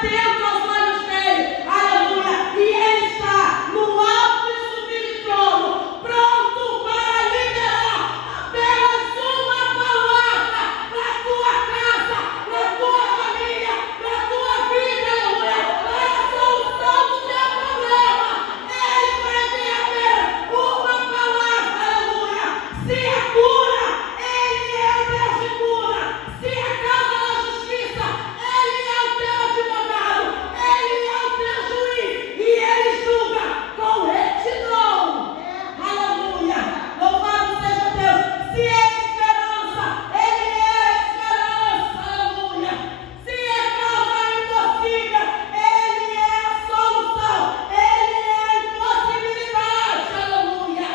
atento aos olhos dele, aleluia, e ele está no alto e sublime trono, pronto para liberar apenas uma palavra para a tua casa, para a tua família, para a tua vida, aleluia, para a solução do teu problema. Ele vai enviar apenas uma palavra, aleluia. Se é cura, ele é o Deus de cura. Se é causa da justiça, ele é o teu advogado, ele é o teu juiz e ele julga com retidão. Aleluia. Louvado seja Deus. Se é esperança, ele é esperança. Aleluia. Se é causa impossível, ele é a solução. Ele é a impossibilidade. Aleluia.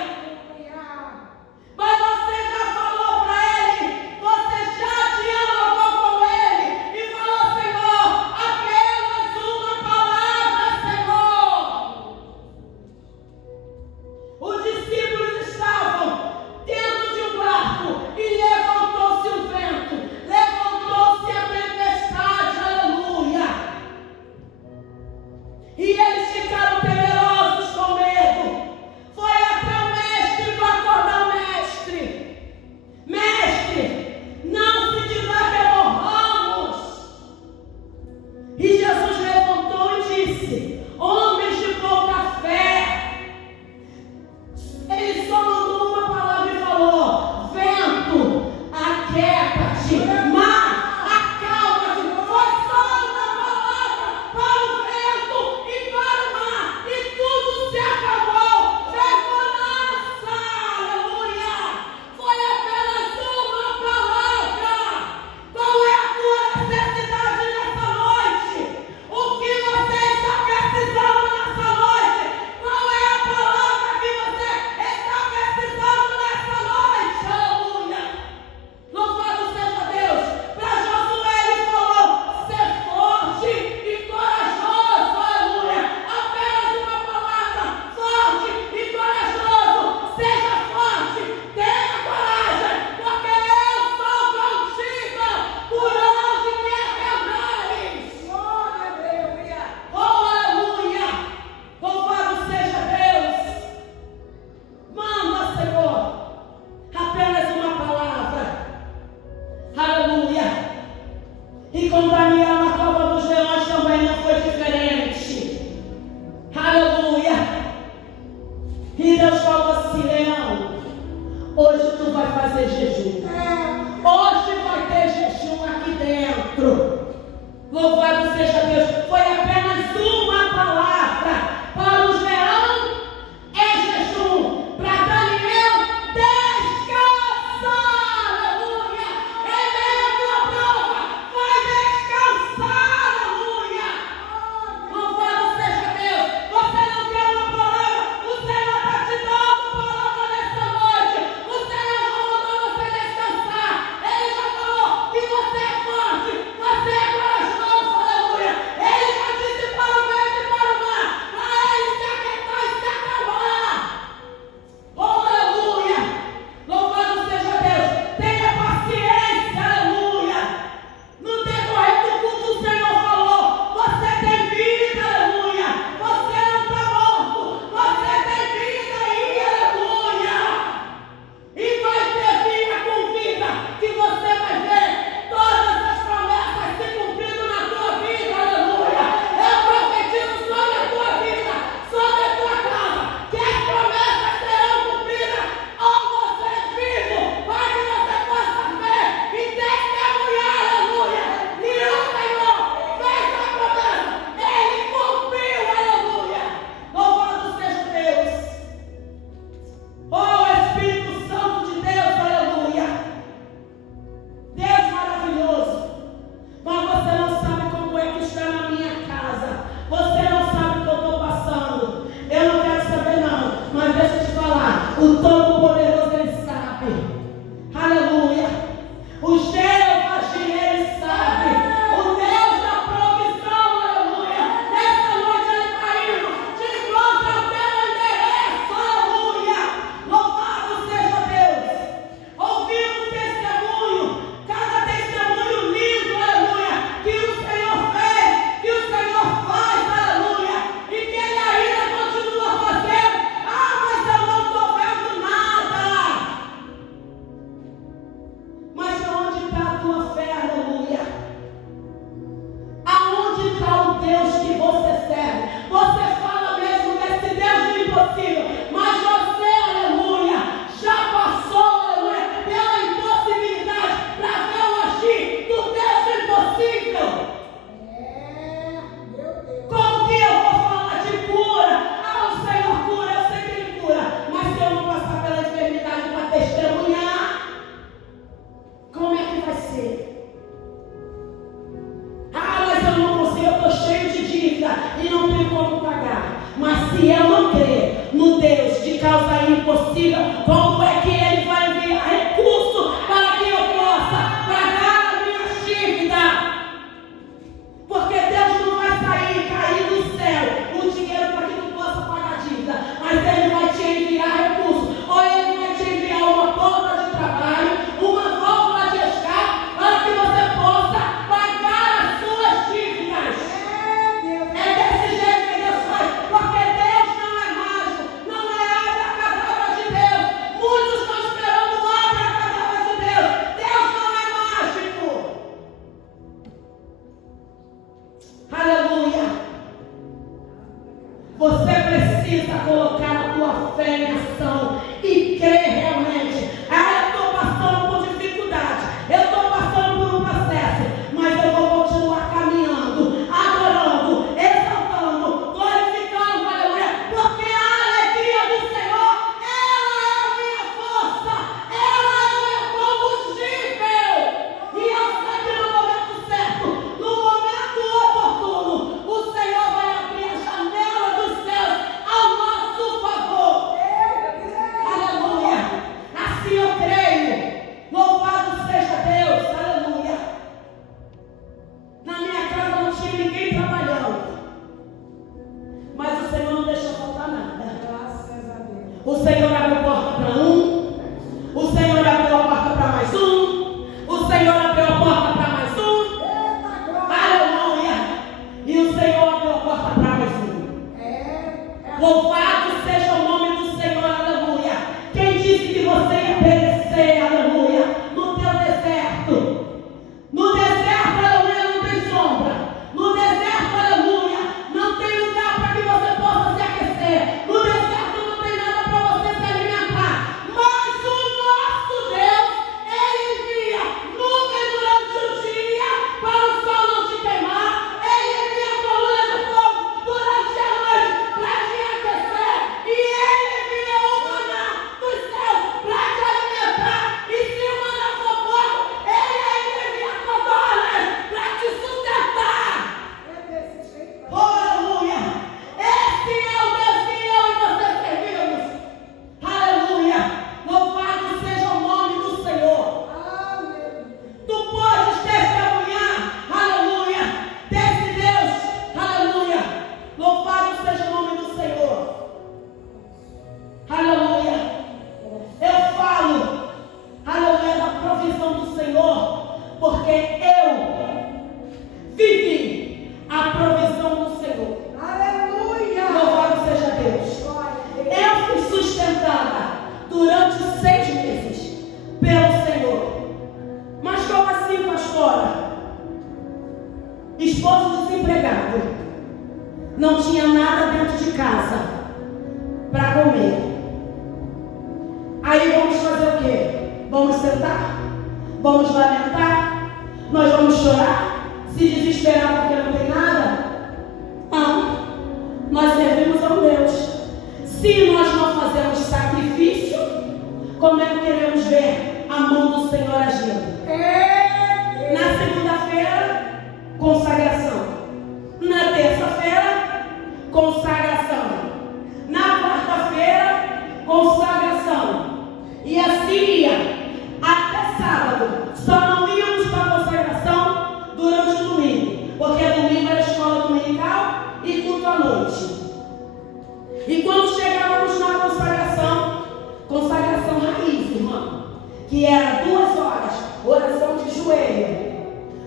Mas você já falou para ele, você já dialogou com ele e falou: Senhor, apenas uma palavra, Senhor. Os discípulos estavam dentro de um barco e levantou-se o vento, levantou-se a tempestade, aleluia. E eles ficaram temerosos com medo. Foi até o mestre para acordar o mestre. Mestre, não se diga que morramos. E Jesus levantou e disse: homens de pouca fé. Ele só mandou uma palavra e falou: vento, aquieta-te, mar, acalma-te. Foi só uma palavra para o vento e para o mar, e tudo se acabou. Fez bonança, aleluia. Foi apenas uma palavra. Qual é a tua necessidade nessa noite? O que você está precisando nessa noite? Qual é a palavra que você está precisando nessa noite? Aleluia. Louvado seja Deus. Para Josué ele falou: ser forte e corajoso. Aleluia. Apenas uma palavra: forte e corajoso. Seja forte, tenha coragem, porque eu sou contigo por onde quer que andares. Oh, aleluia. Louvado seja Deus. Manda, Senhor, apenas uma palavra. Aleluia. E com Daniel na cova dos leões também não foi diferente. Aleluia. E Deus falou assim: leão, hoje tu vai fazer jejum. Hoje vai ter jejum aqui dentro. Louvado seja Deus. Foi apenas uma palavra. Para os leão é jejum. Para Daniel, descansa. Aleluia. Em meio à tua prova, vai descansar. Aleluia. Louvado seja Deus. Você não quer uma palavra? O Senhor está te dando palavra nessa noite. O Senhor já mandou você descansar. Ele já falou que você é forte, você é corajoso. Aleluia. Ele já disse e não tenho como pagar. Mas se eu não crer no Deus de causa impossível, como é que Ele vai enviar recurso para que eu possa pagar a minha dívida? Porque Deus não vai cair do céu o dinheiro para que tu possa pagar a dívida, mas Ele vai te enviar recurso, ou Ele vai te enviar uma porta de trabalho, uma válvula de escape, para que você possa pagar as suas dívidas. É desse jeito que Deus faz, porque Deus não é mágico, não é abracadabra de Deus. Muitos estão esperando o abracadabra de Deus. Deus não é mágico. Aleluia. Você precisa colocar a tua fé em ação e crer realmente. Eu estou passando por dificuldade, eu estou passando por um processo, mas eu vou continuar caminhando, adorando, exaltando, glorificando, aleluia, porque a alegria do Senhor, ela é a minha força, ela é o meu combustível. E eu sei que no momento certo, no momento oportuno, o Senhor vai abrir a janela dos céus ao nosso favor. Aleluia. Assim eu creio. Louvado seja Deus. Aleluia. Na minha casa não tinha ninguém trabalhando, mas o Senhor não deixou faltar nada. Graças a Deus. O Senhor abriu porta para um, o Senhor abriu a porta para mais um, o Senhor abriu a porta para mais um. Aleluia. E o Senhor abriu a porta para mais um. Louvado seja o nome do Senhor, aleluia. Quem disse que você ia perecer, aleluia, no teu deserto? No deserto, aleluia, não tem sombra. No deserto, aleluia, não tem lugar para que você possa se aquecer. No deserto não tem nada para você se alimentar. Mas o nosso Deus, Ele envia nuvem durante o dia para o sol não te queimar. Ele envia coluna de fogo durante a noite para te aquecer. E Ele envia o maná dos céus para te alimentar. E se o maná for pouco, Ele ainda envia codornas para te sustentar. Oh, aleluia. Esse é o Deus que eu e você servimos. Aleluia. Louvado seja o nome do Senhor. Tu podes testemunhar, aleluia, desse Deus, aleluia. Louvado seja o nome do Senhor. Aleluia. Eu falo, aleluia, da provisão do Senhor, porque eu vivi a provisão do Senhor. Aleluia. Louvado seja Deus. Eu fui sustentada durante 6 meses pelo Senhor. Mas como assim, pastora? Esposo desempregado, não tinha nada dentro de casa para comer. Aí vamos fazer o quê? Vamos sentar? Vamos lamentar? Nós vamos chorar? Se desesperar porque não tem nada? Não. Nós servimos a um Deus. Se nós não fazemos sacrifício, como é que queremos ver a mão do Senhor agindo? Na segunda-feira, consagração. Na terça-feira, consagração. Na quarta-feira, consagração. E assim ia até sábado. Só não íamos para a consagração durante o domingo, porque domingo era escola dominical e culto à noite. E quando chegávamos na consagração raiz, irmão, que era 2 horas, oração de joelho.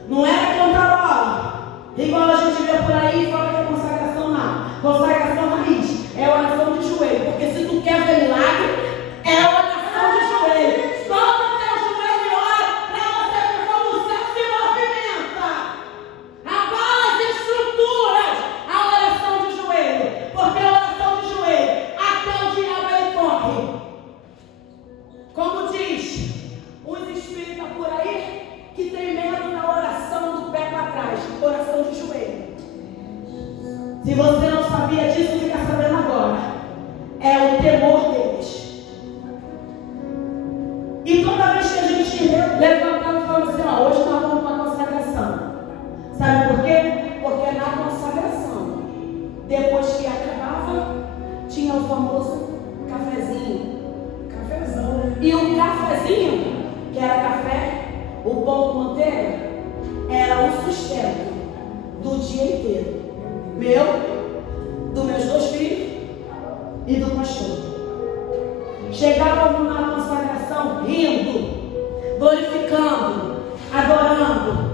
Não era cantarola, igual a gente vê por aí e fala que é consagração, não. Consagração raiz é oração de joelho, porque se tu quer ver milagre, é oração de joelho. Dobra o teu joelho e ora para você ver como o céu se movimenta. Abala as estruturas, a oração de joelho, porque a oração de joelho, até o diabo ele corre. Como diz os espíritas por aí, que tem medo na oração do pé para trás, oração de joelho. Se você não sabia disso, fica sabendo agora. É o temor deles. E toda vez que a gente levantava e falava assim, ó, hoje nós vamos para a consagração. Sabe por quê? Porque na consagração dia inteiro. Meu, dos meus 2 filhos e do pastor. Chegava na consagração rindo, glorificando, adorando.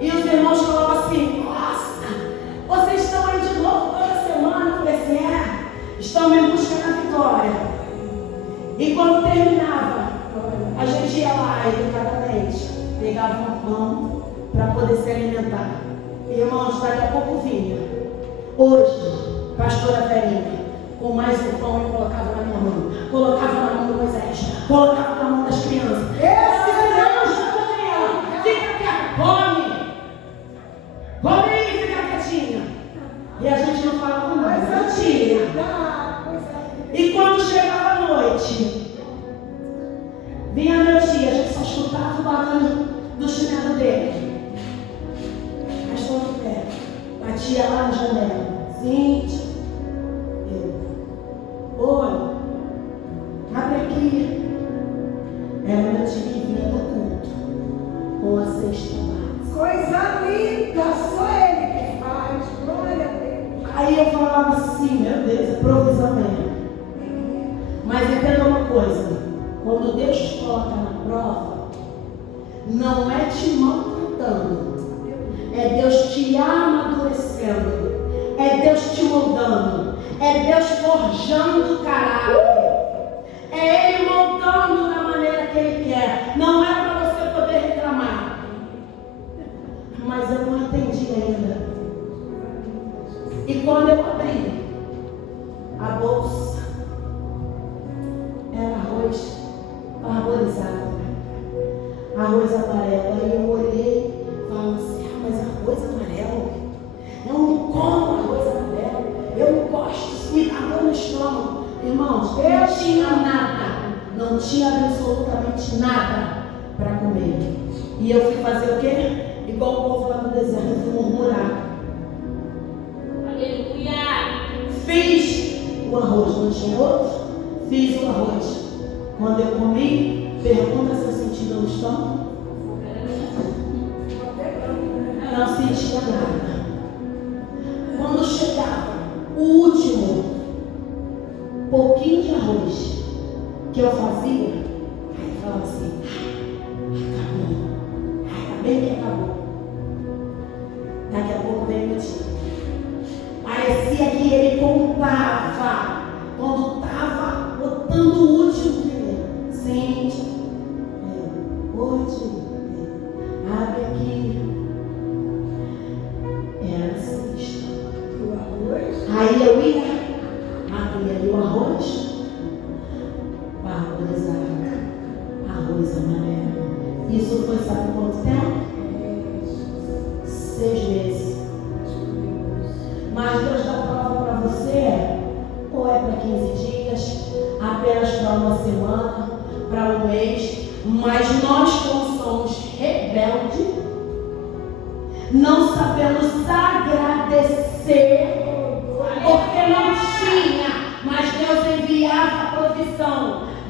E os irmãos falavam assim: nossa, vocês estão aí de novo toda semana. Eu falei assim: estamos em busca da vitória. E quando terminava, a gente ia lá educadamente, pegava um pão para poder se alimentar. Irmãos, daqui a pouco vinha. Hoje, pastora Verinha, com mais um pão e colocava na minha mão, colocava na mão do Moisés, colocava na mão das crianças. Fica quieto, come aí, fica quietinha. E a gente não falava nada, não tinha. E quando chegava a noite, vinha meu tio, a gente só escutava o barulho do chinelo dele. Mas estou de pé, batia lá na janela. Cíntia, oi, abre aqui. Era meu tio que vinha do culto com a cesta básica. Coisa linda, só ele que faz. Glória a Deus. Aí eu falava assim: meu Deus, é provisão mesmo. Mas entenda uma coisa: quando Deus te coloca na prova, não é te maltratando, é Deus te amadurecendo, é Deus te moldando, é Deus forjando o caráter, é Ele moldando da maneira que Ele quer. Não é para você poder reclamar. Mas eu não entendi ainda. E quando eu abri a bolsa, era arroz arborizado, arroz amarelo. Aí eu olhei e falei assim: mas arroz amarelo? Eu não como arroz amarelo, eu não gosto, isso me dá dor no estômago. Irmãos, eu não tinha nada, não tinha absolutamente nada para comer. E eu fui fazer o quê? Igual o povo lá no deserto, fui murmurar. Aleluia! Fiz o arroz, não tinha outro? Fiz o arroz. Quando eu comi, pergunta se eu senti dor no estômago. Não sentia nada. Quando chegava o último pouquinho de arroz que eu fazia, aí eu falava assim: acabou. Ainda bem que acabou. Daqui a pouco veio meu tio. Parecia que ele contava quando estava botando o último primeiro. Cíntia, hoje, abre aqui. Era cesta. Aí eu ia, abria ali o arroz, arborizado, arroz amarelo. Isso foi, sabe quanto tempo? 6 meses. Mas Deus dá prova para você, ou é para 15 dias, apenas para uma semana, para um mês. Mas nós, como somos rebeldes, não sabemos agradecer, porque não tinha, mas Deus enviava a provisão.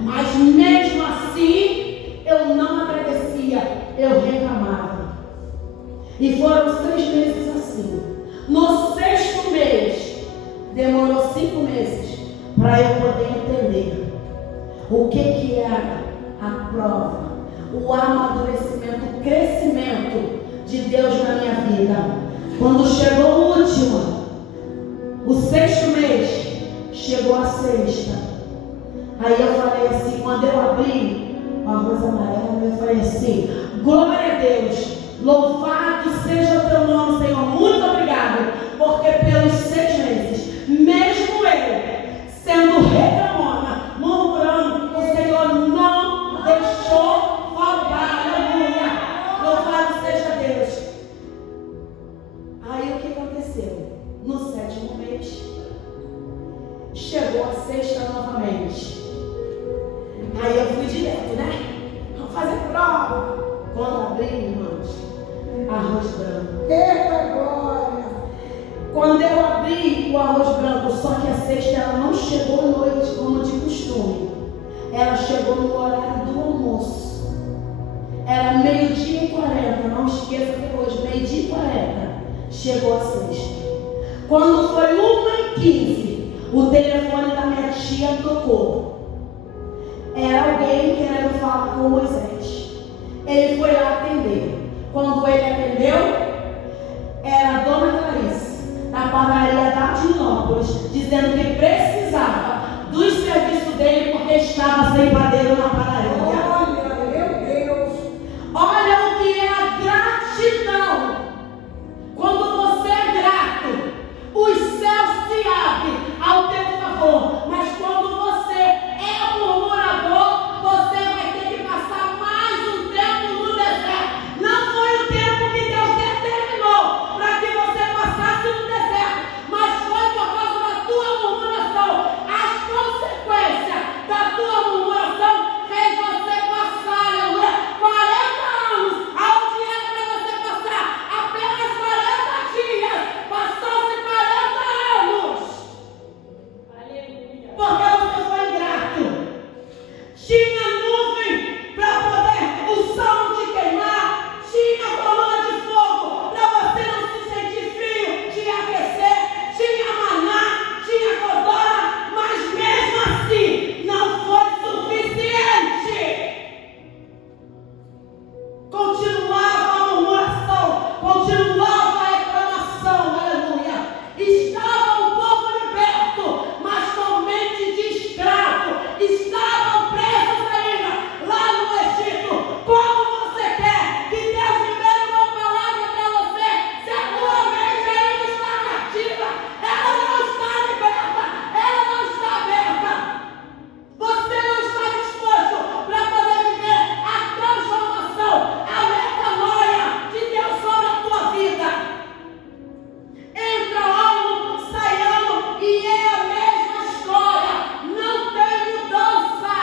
Mas mesmo assim, eu não agradecia, eu reclamava. E foram 6 meses assim. No 6º mês, demorou 5 meses para eu poder entender o que era a prova, o amadurecimento, o crescimento de Deus na minha vida. Quando chegou o último, o 6º mês, chegou a sexta. Aí eu falei assim, quando eu abri o arroz amarelo, eu falei assim: glória a Deus, louvado seja o teu nome, Senhor, muito obrigado, porque pelos 6 meses, mesmo eu sendo reclamona, murmurando, o Senhor não deixou faltar. Aleluia, louvado seja Deus. Aí o que aconteceu? No 7º mês, chegou a sexta novamente. Aí eu fui direto, né? Vamos fazer prova. Quando abri, irmãos, arroz branco. Eita glória! Quando eu abri o arroz branco, só que a sexta ela não chegou à noite, como de costume. Ela chegou no horário do almoço. Era 12:40, não esqueça que hoje, 12:40. Chegou a sexta. Quando foi 1h15, o telefone da minha tia tocou. Era alguém querendo falar com Moisés. Ele foi lá atender. Quando ele atendeu, era a dona Clarice, da padaria da Dinópolis, dizendo que precisava dos serviços dele porque estava sem padeiro na padaria. Olha, meu Deus. Olha o que é a gratidão. Quando você é grato, os céus se abrem ao teu favor. Mas quando você é murmurador, você vai ter que passar mais um tempo no deserto. Não foi o tempo que Deus determinou para que você passasse no deserto, mas foi por causa da tua murmuração. As consequências da tua murmuração fez você passar, aleluia, 40 anos, aonde era para você passar apenas 40 dias, passou-se 40 anos. Aleluia. Porque você foi ingrato. Tinha nuvem para poder o sol não te queimar, tinha coluna de fogo para você não se sentir frio, te aquecer, tinha maná, tinha codorna, mas mesmo assim não foi suficiente. Continuava a murmuração, continuava a reclamação, aleluia. Estava o povo liberto, mas com mente de escravo. Estavam presos ainda lá no Egito. Como você quer que Deus libere uma palavra para você se a tua mente ainda está cativa? Ela não está liberta, ela não está aberta. Você não está disposto para poder viver a transformação, a metanoia de Deus sobre a tua vida. Entra ano, sai ano e é a mesma história. Não tem mudança.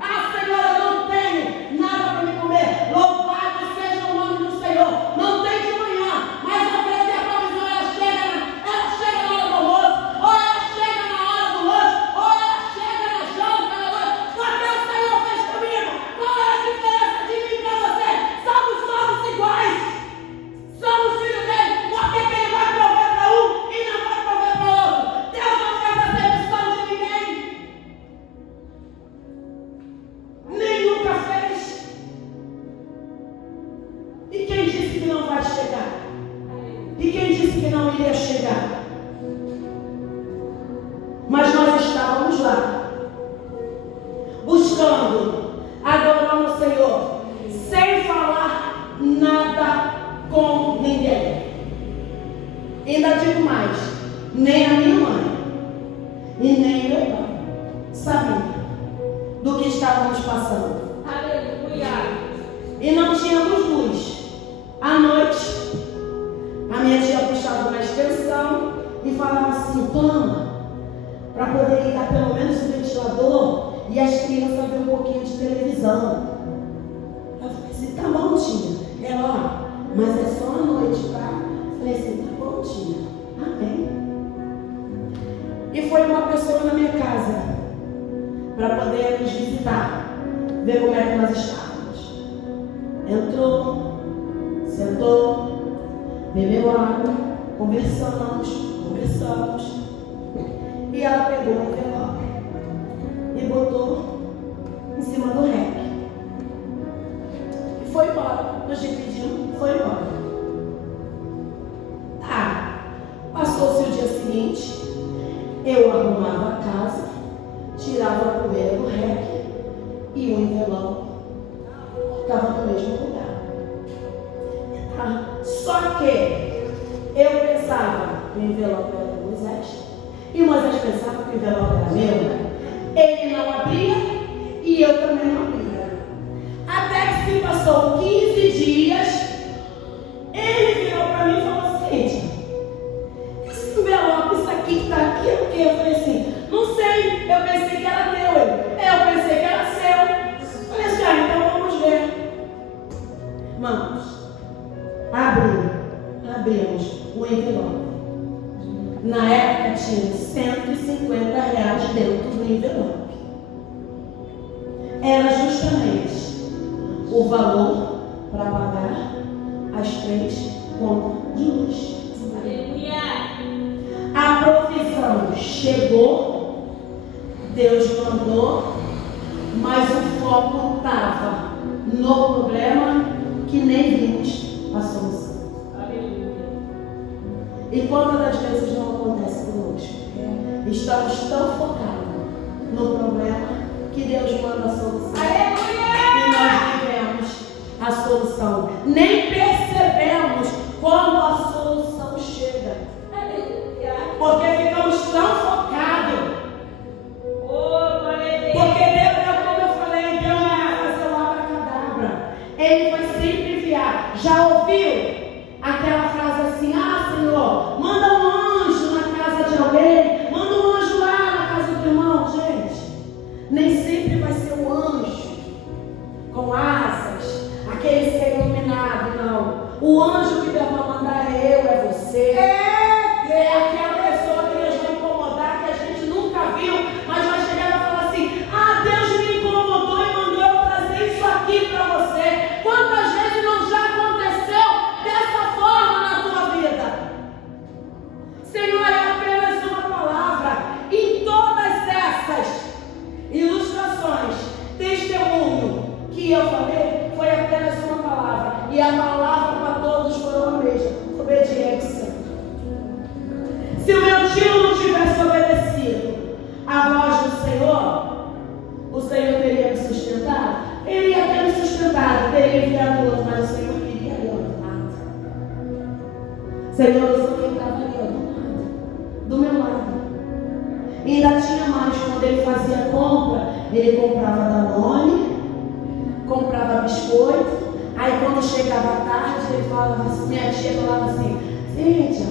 Ah, Senhor, eu não tenho nada para me comer. Louvado seja o nome do Senhor. Não tem de manhã, mas eu creio que a provisão ela chega na hora do almoço, ou ela chega na hora do lanche, ou ela chega na janta, aleluia. Porque o Senhor fez comigo. Qual é a diferença de mim para você? Somos todos iguais. Somos filhos dele. Por que ele vai prover para um e não vai prover para outro? Deus não faz acepção de ninguém. Nem nunca fez. E quem disse que não vai chegar? E quem disse que não iria chegar? Mas nós estávamos lá, buscando, adorando o Senhor, sem falar nada com ninguém. Ainda digo mais, nem a minha mãe e nem meu pai sabiam do que estávamos passando. Aleluia. E não tínhamos luz. À noite, a minha tia puxava uma extensão e falava assim: toma, para poder ligar pelo menos o ventilador e as crianças ver um pouquinho de televisão. Eu falei assim: tá bom, tia. Ela, ó, mas é só à noite, tá? Eu falei assim: tá bom, tia. Amém. E foi uma pessoa na minha casa para poder nos visitar, ver como é que nós estávamos. Entrou, sentou, bebeu água, conversamos. E ela pegou um envelope e botou em cima do REC. E foi embora. Nos dividimos, foi embora. Tá. Passou-se o dia seguinte, eu arrumava a casa, tirava a poeira do REC e o envelope estava no mesmo lugar. Tá. Só que eu pensava que o envelope era do Moisés e Moisés pensava que o envelope era meu. Ele não abria e eu também não abria. Até que se passou 15 dias, ele virou para mim e falou o seguinte: esse envelope, isso aqui que está aqui é o quê? Eu falei assim: não sei, eu pensei que era teu. Eu pensei que era seu. Eu falei assim: ah, então vamos ver. Vamos. Abrimos o envelope. Na época tinha R$150 dentro do envelope. Era justamente o valor para pagar as 3 como de luz. Aleluia. A provisão chegou, Deus mandou, mas o foco estava no problema que nem vimos a solução. Aleluia. E quantas das vezes não acontece conosco? Estamos tão focados no problema que Deus manda a solução. E nós vivemos a solução. Nem percebemos quando a solução chega. Porque ficamos tão focados. Porque Deus, como eu falei, Deus não vai fazer o abracadabra. Ele vai sempre enviar. Já ouviu aquela frase assim: ah, Senhor, manda um anjo na casa de alguém, manda um anjo lá na casa do irmão. Gente, nem sempre vai ser um anjo com asas, aquele ser iluminado, não. O anjo que Deus vai mandar é eu, é você. É aquela pessoa que Deus vai incomodar, que a gente nunca viu, mas vai chegar e vai falar assim: ah, Deus me incomodou e mandou eu trazer isso aqui para você. Quantas vezes não já aconteceu dessa forma na tua vida? Senhor, é apenas uma palavra. Em todas essas ilustrações, testemunho que eu falei, foi apenas uma palavra. E a palavra para todos foi a mesma: obediência. Se o meu tio não tivesse obedecido à voz do Senhor, o Senhor teria me sustentado? Ele ia ter me sustentado, teria enviado outro, mas o Senhor queria ali outro lado. Senhor, eu sou quem estava ali outro lado, do meu lado. E ainda tinha mais, quando ele fazia compra, ele comprava Danone, comprava biscoito. Aí quando chegava à tarde, ele falava assim, minha tia falava assim: Cíntia,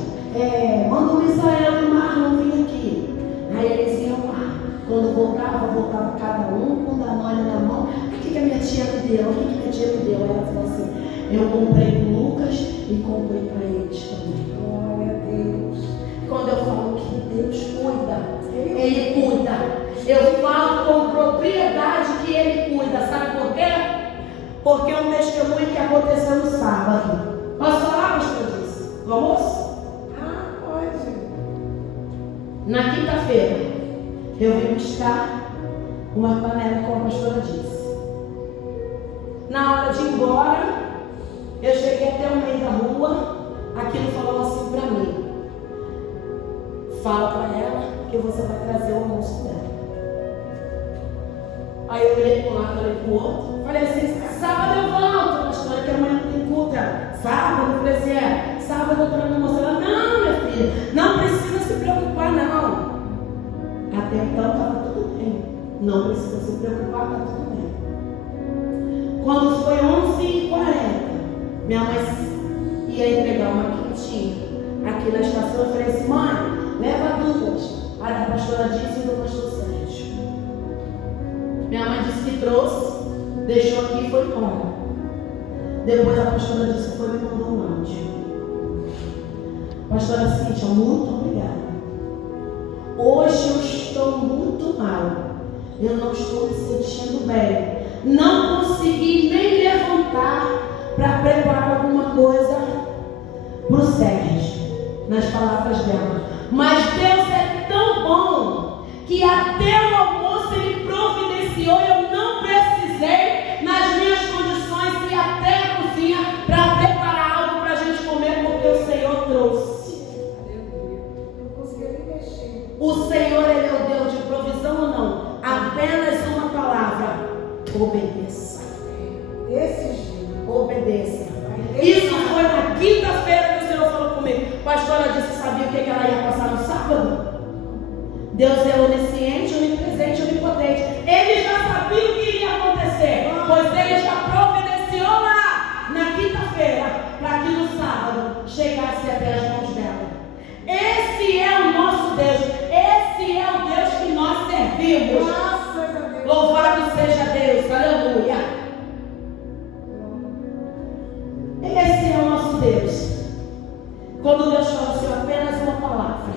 manda o Misael e o Marlon vir aqui. Aí eles iam lá. Quando voltava cada um com o Danone na mão. O que a minha tia me deu? O que a minha tia me deu? Ela falou assim: eu comprei para o Lucas e comprei para eles também. Glória a Deus. Quando eu falo que Deus cuida, Ele cuida. Eu falo com propriedade que Ele cuida. Sabe por quê? Porque é um testemunho que aconteceu no sábado. Posso falar, pastor disso? No almoço? Ah, pode. Na quinta-feira, eu vim buscar uma panela como a pastora disse. Na hora de ir embora, eu cheguei até o meio da rua. Aquilo falou assim para mim: fala para ela que você vai trazer o almoço dela. Aí eu olhei para um lado, olhei para o outro. Falei assim: sábado eu volto, pastora, que amanhã não tem culto. Sábado, eu falei assim: sábado eu estou na almoço. Ela: não, minha filha, não precisa se preocupar, não. Até então estava tudo bem. Não precisa se preocupar, está tudo bem. Quando foi 11h40, minha mãe ia entregar uma quentinha aqui na estação. Eu falei assim: mãe, leva duas. A da pastora disse e do pastor Sérgio. Minha mãe disse que trouxe, deixou aqui e foi embora. Depois a pastora disse que foi e me mandou um áudio: pastora Cíntia, muito obrigada. Hoje eu estou muito mal. Eu não estou me sentindo bem. Não consegui nem levantar para preparar alguma coisa para o Sérgio, nas palavras dela. Mas Deus é tão bom que até o almoço Ele providenciou. Eu não precisei, nas minhas condições, ir até a cozinha para preparar algo para a gente comer, porque o Senhor trouxe. Não consegui nem mexer. O Senhor, Ele é o Deus de provisão ou não? Apenas uma palavra: obedeça. Desse jeito. Obedeça. Isso foi na quinta-feira que o Senhor falou comigo. A pastora disse: sabia o que ela ia passar no sábado? Deus é onisciente, onipresente, onipotente. Ele já sabia o que iria acontecer, pois Ele já providenciou lá na quinta-feira, para que no sábado chegasse até as mãos dela. Esse é o nosso Deus. Esse é o Deus que nós servimos. Graças a Deus. Louvado seja Deus. Aleluia. Esse é o nosso Deus. Quando Deus fala assim, apenas uma palavra.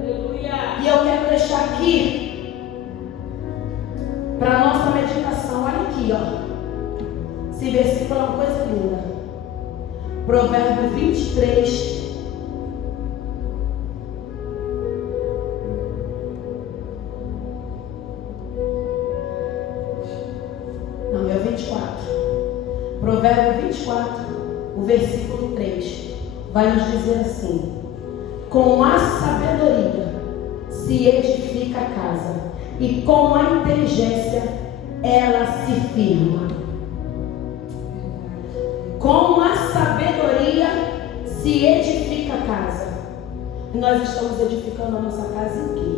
Aleluia. E eu quero deixar aqui para a nossa meditação. Olha aqui, ó. Esse versículo é uma coisa linda. Provérbio 23. Não, é 24. Provérbio 24, o versículo 3. Vai nos dizer assim: com a sabedoria se edifica a casa, e com a inteligência ela se firma. Com a sabedoria se edifica a casa. E nós estamos edificando a nossa casa em quê?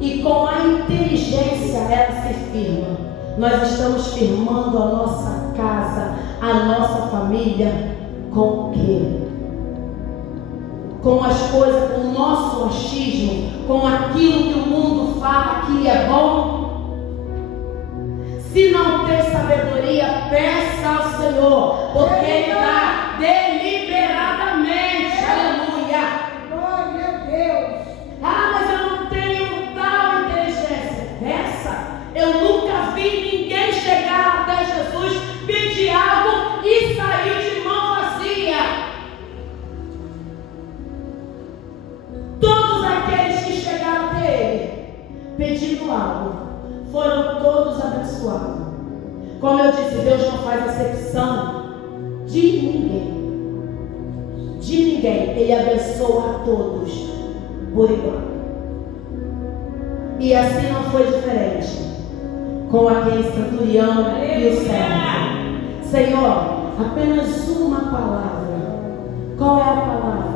E com a inteligência ela se firma. Nós estamos firmando a nossa casa, a nossa família com o quê? Com as coisas, com o nosso achismo, com aquilo que o mundo fala que é bom. Se não tem sabedoria, peça ao Senhor, porque Ele dá deliberadamente. Aleluia. Glória a Deus. Ah, mas eu não tenho tal inteligência. Peça. Eu nunca vi ninguém chegar até Jesus, pedir algo e sair de mão vazia. Todos aqueles que chegaram até Ele pedindo algo foram todos abençoados. Como eu disse, Deus não faz acepção de ninguém. De ninguém. Ele abençoa a todos por igual. E assim não foi diferente com aquele centurião e o servo. Senhor, apenas uma palavra. Qual é a palavra?